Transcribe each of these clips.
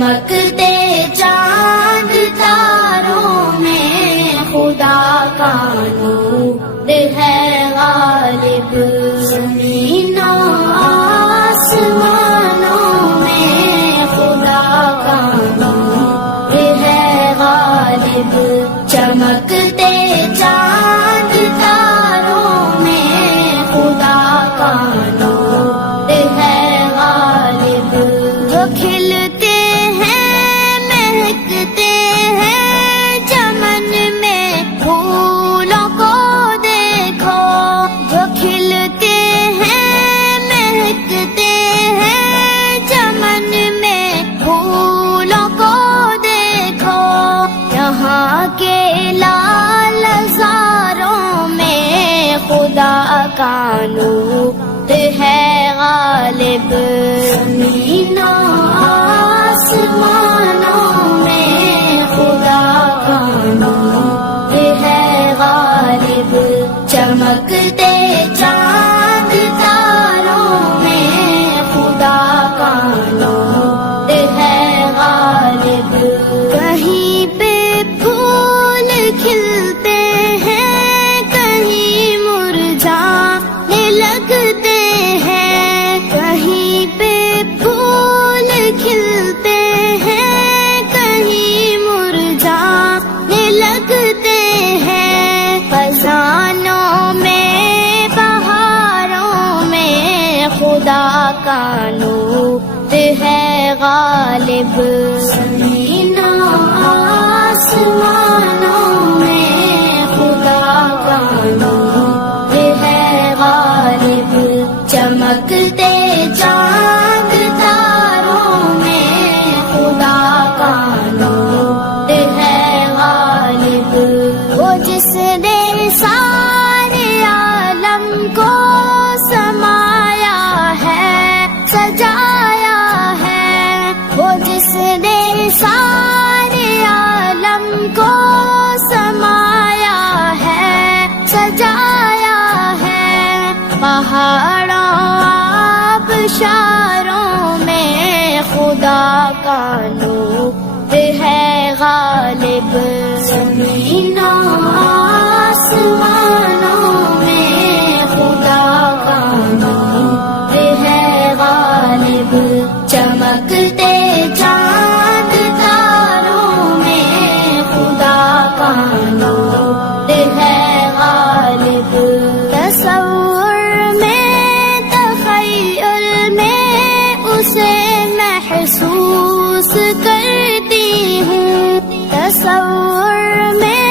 چمکتے چاند تاروں میں خدا کا نور ہے غالب، زمین و آسمانوں میں خدا کا نور ہے غالب، چمکتے چاند تاروں میں خدا کا نور ہے غالب، جو کھلتے ہیں مہکتے ہیں چمن میں پھولوں کو دیکھو، جو کھلتے ہیں مہکتے ہیں چمن میں پھولوں کو دیکھو، یہاں کے لال زاروں میں خدا کا نور ہے غالب، زمین و آسمانوں میں خدا کا نور ہے غالب، چمکتے چاند تاروں میں خدا کا نور ہے غالب، کہیں پہ پھول کھلتے ہیں کہیں مرجھانے لگتے ہیں، کہیں پہ پھول کھلتے ہیں کہیں مرجھانے لگتے ہیں، خزانوں میں بہاروں میں خدا کا نور ہے غالب، زمین و آسمانوں میں خدا کا نور ہے غالب، چمکتے چاند تاروں میں خدا کا نور ہے غالب، وہ جس نے سارے عالم کو سمایا ہے سجایا ہے، وہ جس نے سارے عالم کو سمایا ہے سجایا ہے، پہاڑوں آبشاروں میں خدا کا نور ہے غالب، زمین و آسمانوں میں خدا کا نور ہے غالب، چمکتے چاند تاروں میں خدا کا نور ہے غالب، تصور میں تخیل میں اسے محسوس کرتی ہوں، تصور میں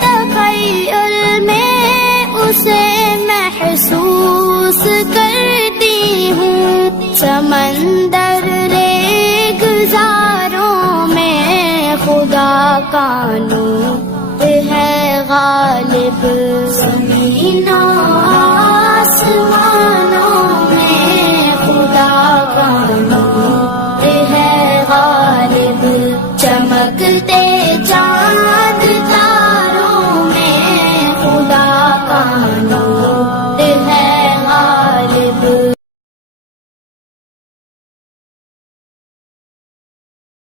تخیل میں اسے محسوس کرتی ہوں، سمندر ریگزاروں میں خدا کا نور ہے غالب، زمین و آسمانوں میں خدا کا نور ہے غالب، چمکتے چاند